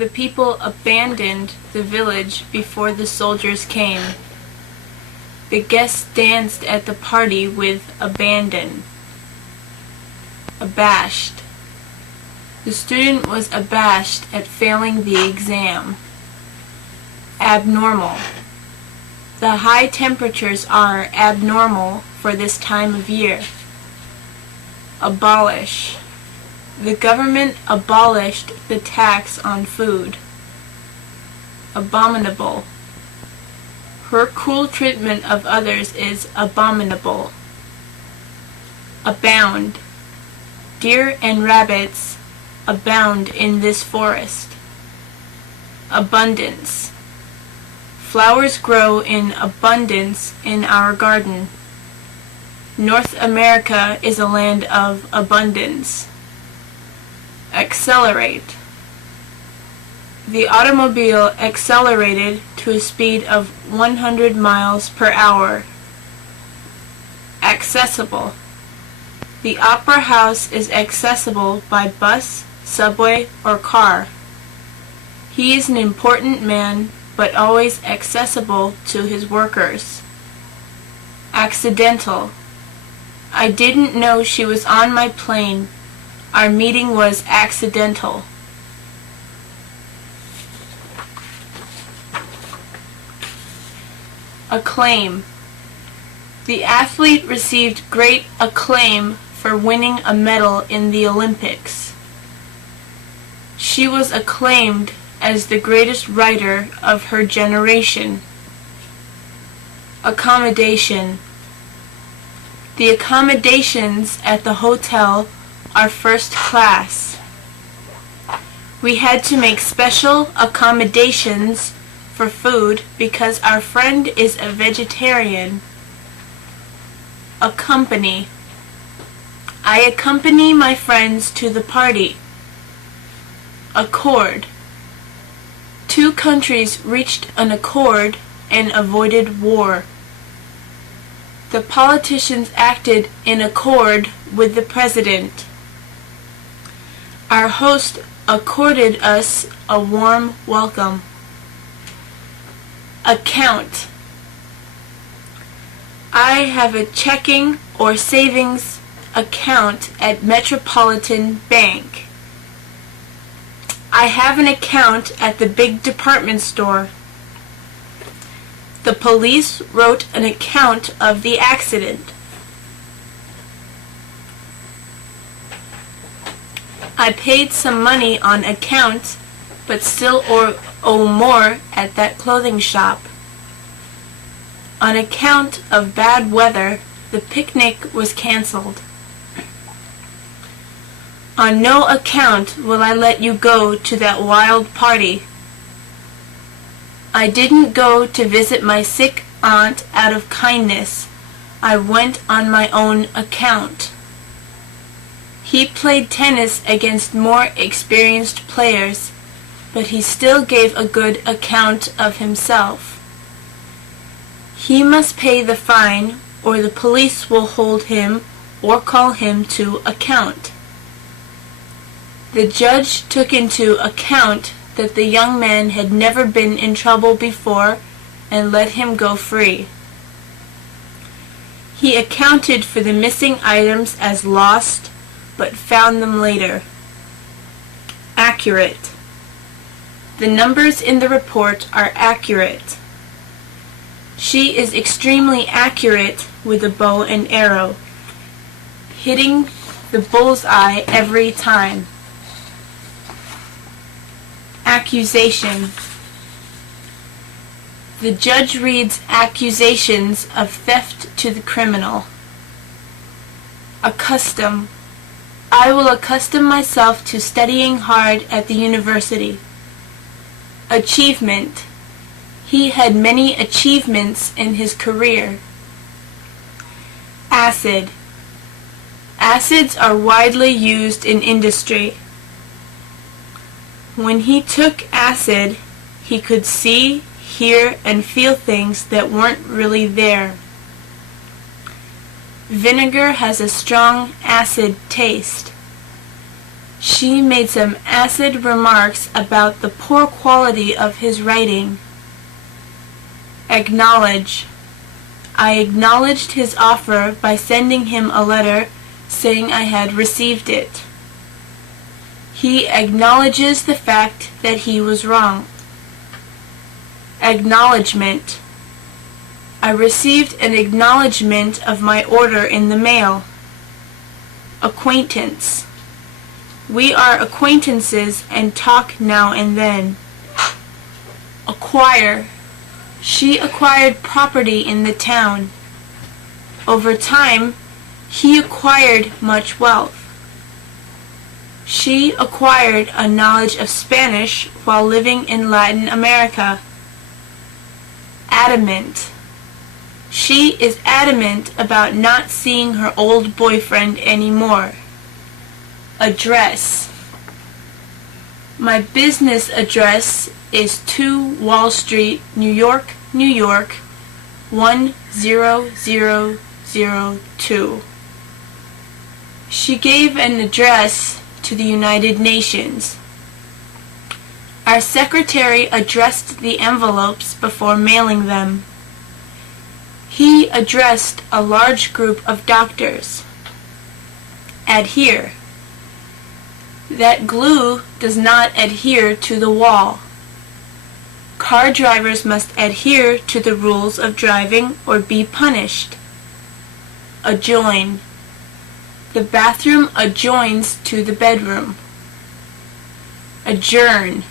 The people abandoned the village before the soldiers came. The guests danced at the party with abandon. Abashed. The student was abashed at failing the exam. Abnormal. The high temperatures are abnormal for this time of year. Abolish. The government abolished the tax on food. Abominable. Her cruel treatment of others is abominable. Abound. Deer and rabbits abound in this forest. Abundance. Flowers grow in abundance in our garden. North America is a land of abundance. Accelerate. The automobile accelerated to a speed of 100 miles per hour. Accessible. The opera house is accessible by bus, subway, or car. He is an important man, but always accessible to his workers. Accidental. I didn't know she was on my plane. Our meeting was accidental. Acclaim. The athlete received great acclaim for winning a medal in the Olympics. She was acclaimed as the greatest writer of her generation. Accommodation. The accommodations at the hotel are first class. We had to make special accommodations for food because our friend is a vegetarian. Accompany. I accompany my friends to the party. Accord. Two countries reached an accord and avoided war. The politicians acted in accord with the president. Our host accorded us a warm welcome. Account. I have a checking or savings account at Metropolitan Bank. I have an account at the big department store. The police wrote an account of the accident. I paid some money on account, but still owe more at that clothing shop. On account of bad weather, the picnic was canceled. On no account will I let you go to that wild party. I didn't go to visit my sick aunt out of kindness. I went on my own account. He played tennis against more experienced players, but he still gave a good account of himself. He must pay the fine, or the police will hold him or call him to account. The judge took into account that the young man had never been in trouble before and let him go free. He accounted for the missing items as lost, but found them later. Accurate. The numbers in the report are accurate. She is extremely accurate with a bow and arrow, hitting the bullseye every time. Accusation. The judge reads accusations of theft to the criminal. Accustom. I will accustom myself to studying hard at the university. Achievement. He had many achievements in his career. Acid. Acids are widely used in industry. When he took acid, he could see, hear, and feel things that weren't really there. Vinegar has a strong acid taste. She made some acid remarks about the poor quality of his writing. Acknowledge. I acknowledged his offer by sending him a letter saying I had received it. He acknowledges the fact that he was wrong. Acknowledgement. I received an acknowledgement of my order in the mail. Acquaintance. We are acquaintances and talk now and then. Acquire. She acquired property in the town. Over time, he acquired much wealth. She acquired a knowledge of Spanish while living in Latin America. Adamant. She is adamant about not seeing her old boyfriend anymore. Address. My business address is 2 Wall Street, New York, New York, 10002. She gave an address to the United Nations. Our secretary addressed the envelopes before mailing them. He addressed a large group of doctors. Adhere. That glue does not adhere to the wall. Car drivers must adhere to the rules of driving or be punished. Adjoin. The bathroom adjoins to the bedroom. Adjourn.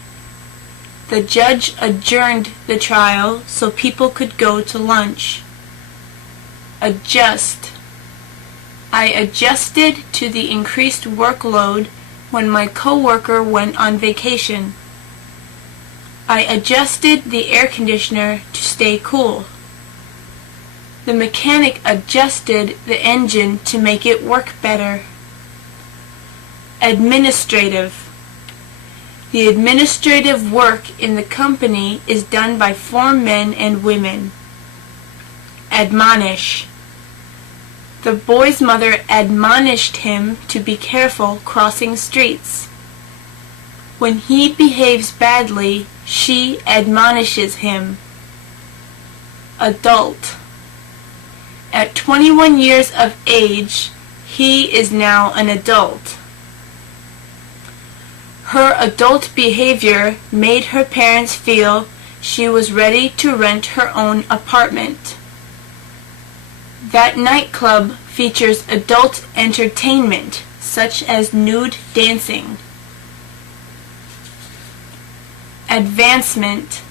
The judge adjourned the trial so people could go to lunch. Adjust. I adjusted to the increased workload when my coworker went on vacation. I adjusted the air conditioner to stay cool. The mechanic adjusted the engine to make it work better. Administrative. The administrative work in the company is done by 4 men and women. Admonish. The boy's mother admonished him to be careful crossing streets. When he behaves badly, she admonishes him. Adult. At 21 years of age, he is now an adult. Her adult behavior made her parents feel she was ready to rent her own apartment. That nightclub features adult entertainment, such as nude dancing. Advancement.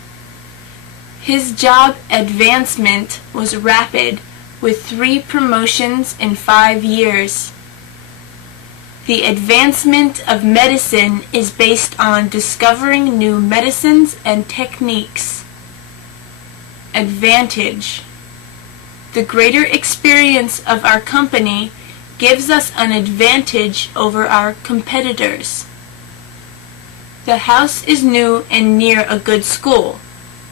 His job advancement was rapid, with 3 promotions in 5 years. The advancement of medicine is based on discovering new medicines and techniques. Advantage. The greater experience of our company gives us an advantage over our competitors. The house is new and near a good school.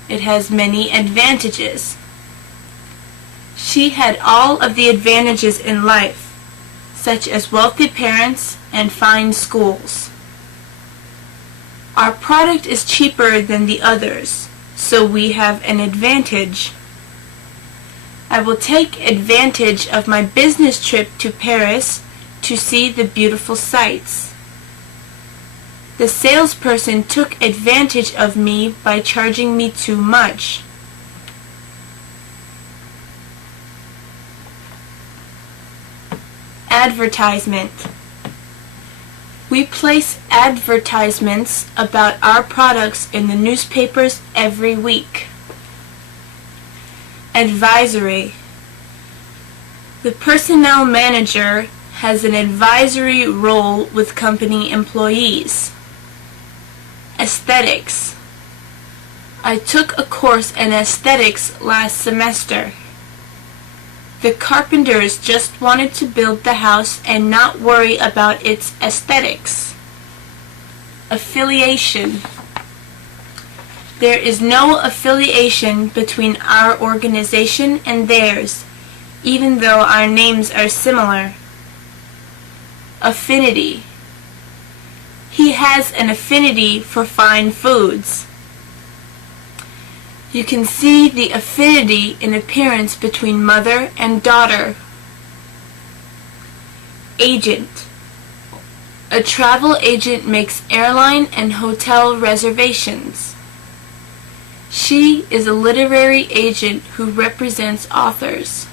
It has many advantages. She had all of the advantages in life, such as wealthy parents and fine schools. Our product is cheaper than the others, so we have an advantage. I will take advantage of my business trip to Paris to see the beautiful sights. The salesperson took advantage of me by charging me too much. Advertisement. We place advertisements about our products in the newspapers every week. Advisory. The personnel manager has an advisory role with company employees. Aesthetics. I took a course in aesthetics last semester. The carpenters just wanted to build the house and not worry about its aesthetics. Affiliation. There is no affiliation between our organization and theirs, even though our names are similar. Affinity. He has an affinity for fine foods. You can see the affinity in appearance between mother and daughter. Agent. A travel agent makes airline and hotel reservations. She is a literary agent who represents authors.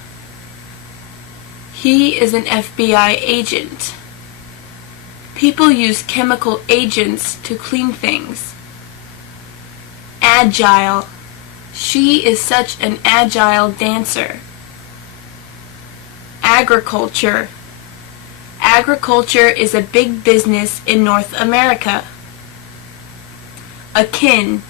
He is an FBI agent. People use chemical agents to clean things. Agile. She is such an agile dancer. Agriculture. Agriculture is a big business in North America. Akin.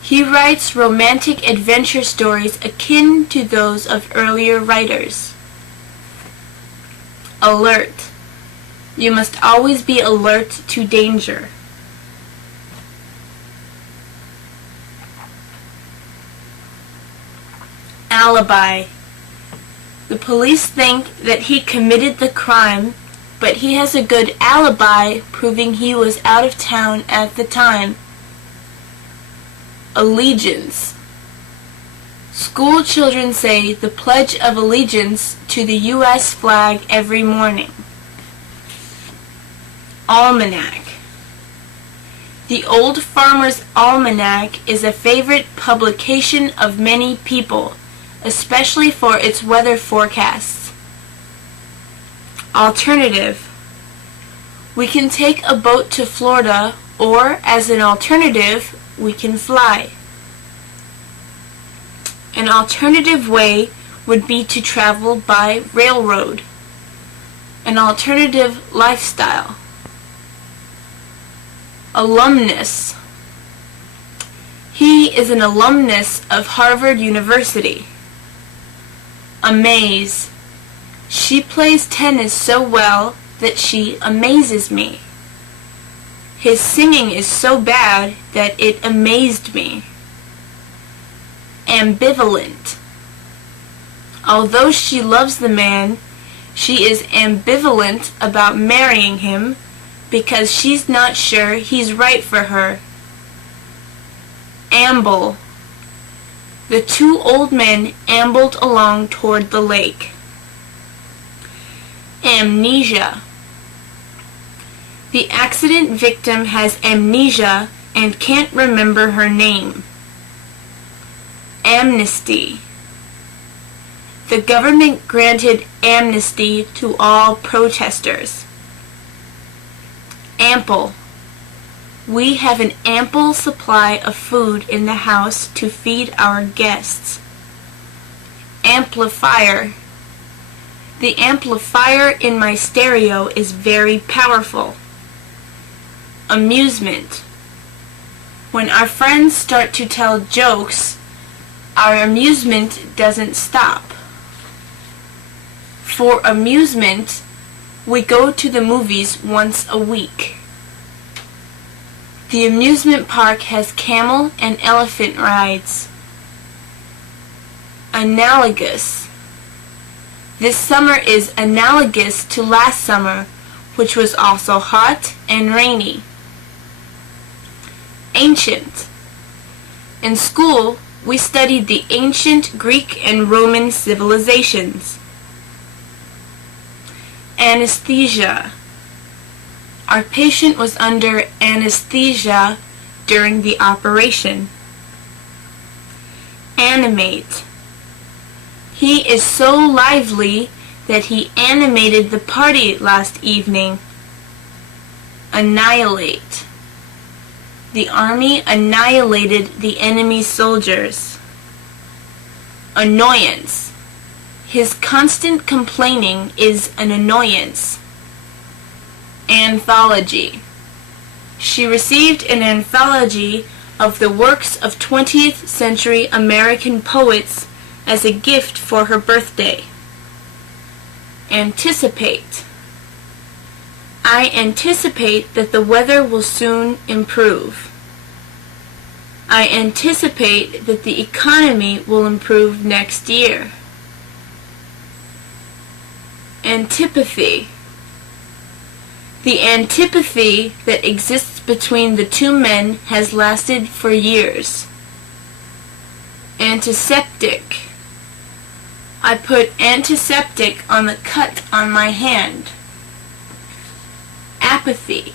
He writes romantic adventure stories akin to those of earlier writers. Alert. You must always be alert to danger. Alibi. The police think that he committed the crime, but he has a good alibi proving he was out of town at the time. Allegiance. School children say the Pledge of Allegiance to the U.S. flag every morning. Almanac. The Old Farmer's Almanac is a favorite publication of many people, especially for its weather forecasts. Alternative. We can take a boat to Florida, or as an alternative, we can fly. An alternative way would be to travel by railroad. An alternative lifestyle. Alumnus. He is an alumnus of Harvard University. Amaze. She plays tennis so well that she amazes me. His singing is so bad that it amazed me. Ambivalent. Although she loves the man, she is ambivalent about marrying him because she's not sure he's right for her. Amble. The two old men ambled along toward the lake. Amnesia. The accident victim has amnesia and can't remember her name. Amnesty. The government granted amnesty to all protesters. Ample. We have an ample supply of food in the house to feed our guests. Amplifier. The amplifier in my stereo is very powerful. Amusement. When our friends start to tell jokes, our amusement doesn't stop. For amusement, we go to the movies once a week. The amusement park has camel and elephant rides. Analogous. This summer is analogous to last summer, which was also hot and rainy. Ancient. In school, we studied the ancient Greek and Roman civilizations. Anesthesia. Our patient was under anesthesia during the operation. Animate. He is so lively that he animated the party last evening. Annihilate. The army annihilated the enemy soldiers. Annoyance. His constant complaining is an annoyance. Anthology. She received an anthology of the works of 20th century American poets as a gift for her birthday. Anticipate. I anticipate that the weather will soon improve. I anticipate that the economy will improve next year. Antipathy. The antipathy that exists between the two men has lasted for years. Antiseptic. I put antiseptic on the cut on my hand. Apathy.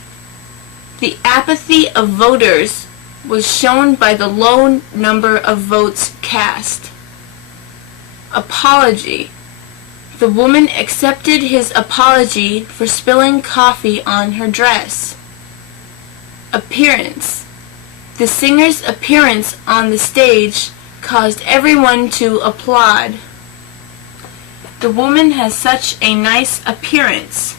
The apathy of voters was shown by the low number of votes cast. Apology. The woman accepted his apology for spilling coffee on her dress. Appearance. The singer's appearance on the stage caused everyone to applaud. The woman has such a nice appearance.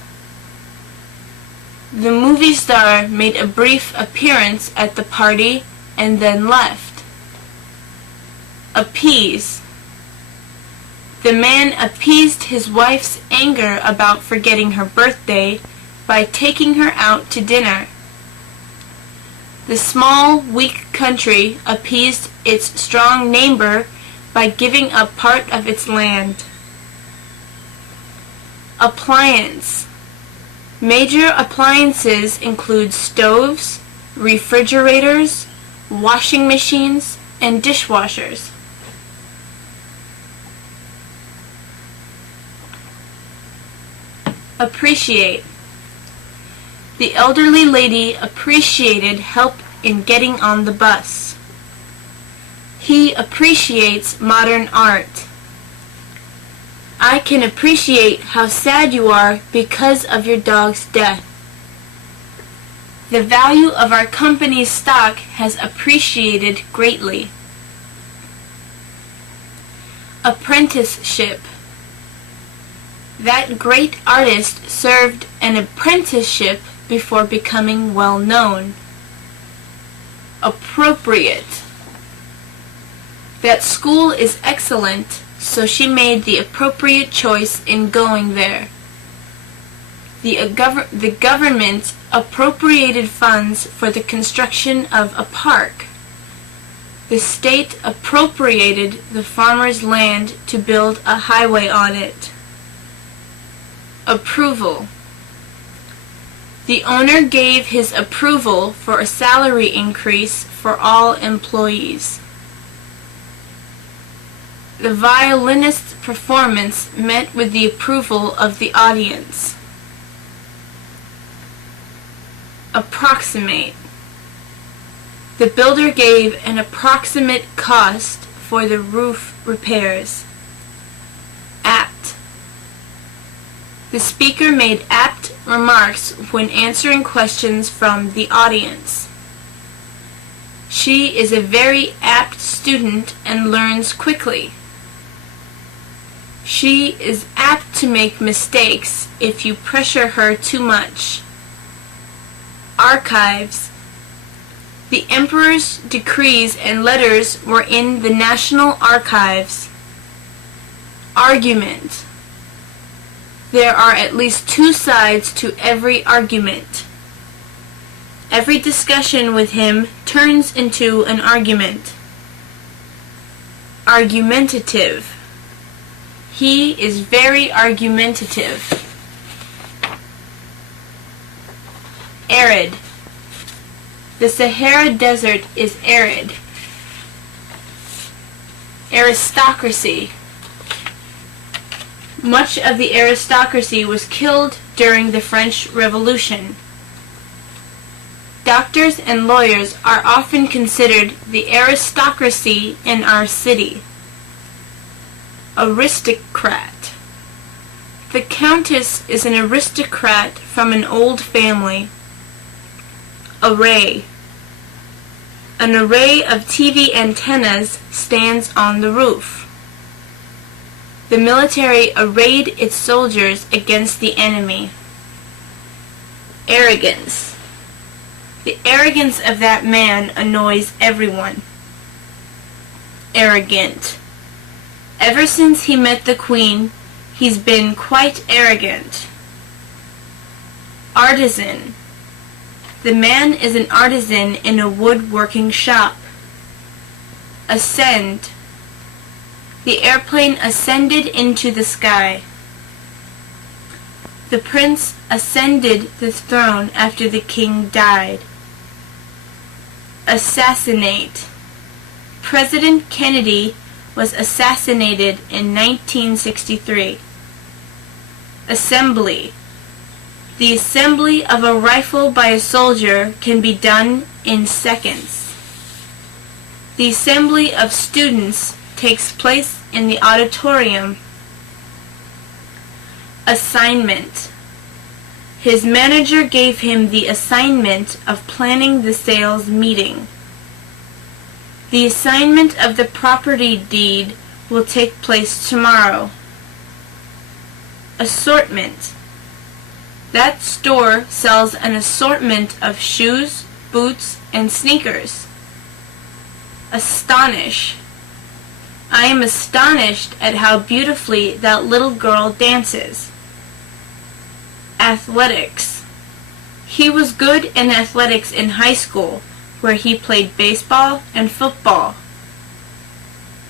The movie star made a brief appearance at the party and then left. Appease. The man appeased his wife's anger about forgetting her birthday by taking her out to dinner. The small, weak country appeased its strong neighbor by giving up part of its land. Appliance. Major appliances include stoves, refrigerators, washing machines, and dishwashers. Appreciate. The elderly lady appreciated help in getting on the bus. He appreciates modern art. I can appreciate how sad you are because of your dog's death. The value of our company's stock has appreciated greatly. Apprenticeship. That great artist served an apprenticeship before becoming well known. Appropriate. That school is excellent, so she made the appropriate choice in going there. The government appropriated funds for the construction of a park. The state appropriated the farmer's land to build a highway on it. Approval. The owner gave his approval for a salary increase for all employees. The violinist's performance met with the approval of the audience. Approximate. The builder gave an approximate cost for the roof repairs. Apt. The speaker made apt remarks when answering questions from the audience. She is a very apt student and learns quickly. She is apt to make mistakes if you pressure her too much. Archives. The emperor's decrees and letters were in the National Archives. Argument. There are at least two sides to every argument. Every discussion with him turns into an argument. Argumentative. He is very argumentative. Arid. The Sahara Desert is arid. Aristocracy. Much of the aristocracy was killed during the French Revolution. Doctors and lawyers are often considered the aristocracy in our city. Aristocrat. The Countess is an aristocrat from an old family. Array. An array of TV antennas stands on the roof. The military arrayed its soldiers against the enemy. Arrogance. The arrogance of that man annoys everyone. Arrogant. Ever since he met the Queen, he's been quite arrogant. Artisan. The man is an artisan in a woodworking shop. Ascend. The airplane ascended into the sky. The prince ascended the throne after the king died. Assassinate. President Kennedy was assassinated in 1963. Assembly. The assembly of a rifle by a soldier can be done in seconds. The assembly of students takes place in the auditorium. Assignment. His manager gave him the assignment of planning the sales meeting. The assignment of the property deed will take place tomorrow. Assortment. That store sells an assortment of shoes, boots, and sneakers. Astonish. I am astonished at how beautifully that little girl dances. Athletics. He was good in athletics in high school, where he played baseball and football.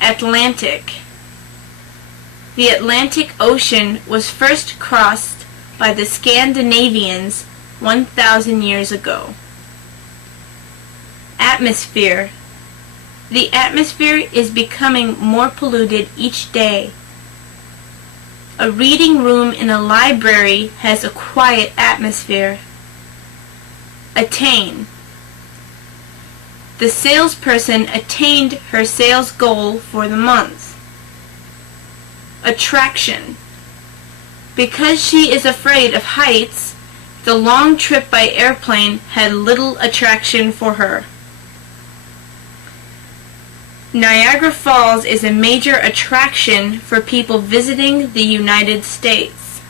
Atlantic. The Atlantic Ocean was first crossed by the Scandinavians 1,000 years ago. Atmosphere. The atmosphere is becoming more polluted each day. A reading room in a library has a quiet atmosphere. Attain. The salesperson attained her sales goal for the month. Attraction. Because she is afraid of heights, the long trip by airplane had little attraction for her. Niagara Falls is a major attraction for people visiting the United States.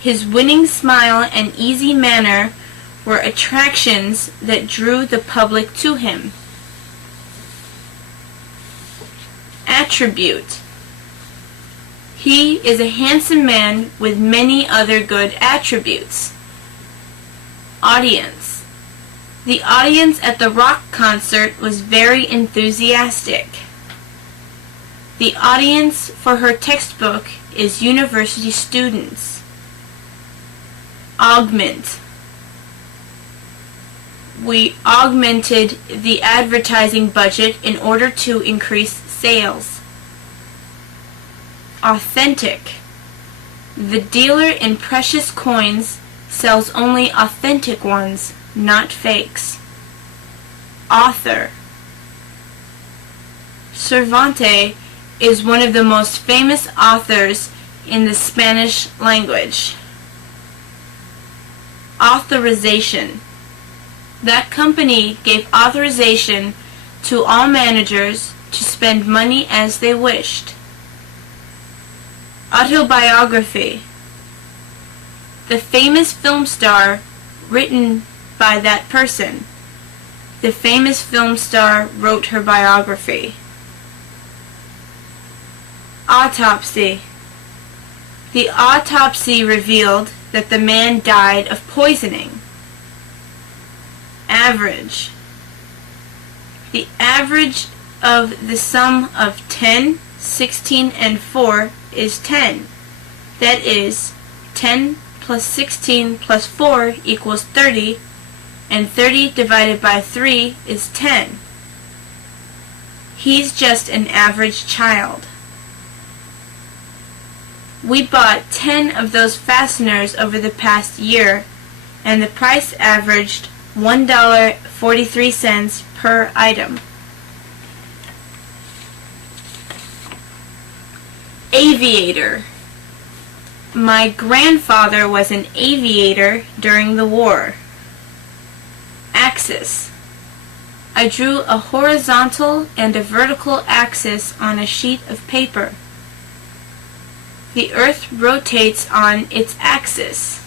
His winning smile and easy manner were attractions that drew the public to him. Attribute. He is a handsome man with many other good attributes. Audience. The audience at the rock concert was very enthusiastic. The audience for her textbook is university students. Augment. We augmented the advertising budget in order to increase sales. Authentic. The dealer in precious coins sells only authentic ones, not fakes. Author. Cervantes is one of the most famous authors in the Spanish language. Authorization. That company gave authorization to all managers to spend money as they wished. Autobiography. The famous film star written by that person. The famous film star wrote her biography. Autopsy. The autopsy revealed that the man died of poisoning. Average. The average of the sum of 10, 16, and 4 is 10. That is, 10 plus 16 plus 4 equals 30, and 30 divided by 3 is 10. He's just an average child. We bought 10 of those fasteners over the past year, and the price averaged $1.43 per item. Aviator. My grandfather was an aviator during the war. Axis. I drew a horizontal and a vertical axis on a sheet of paper. The Earth rotates on its axis.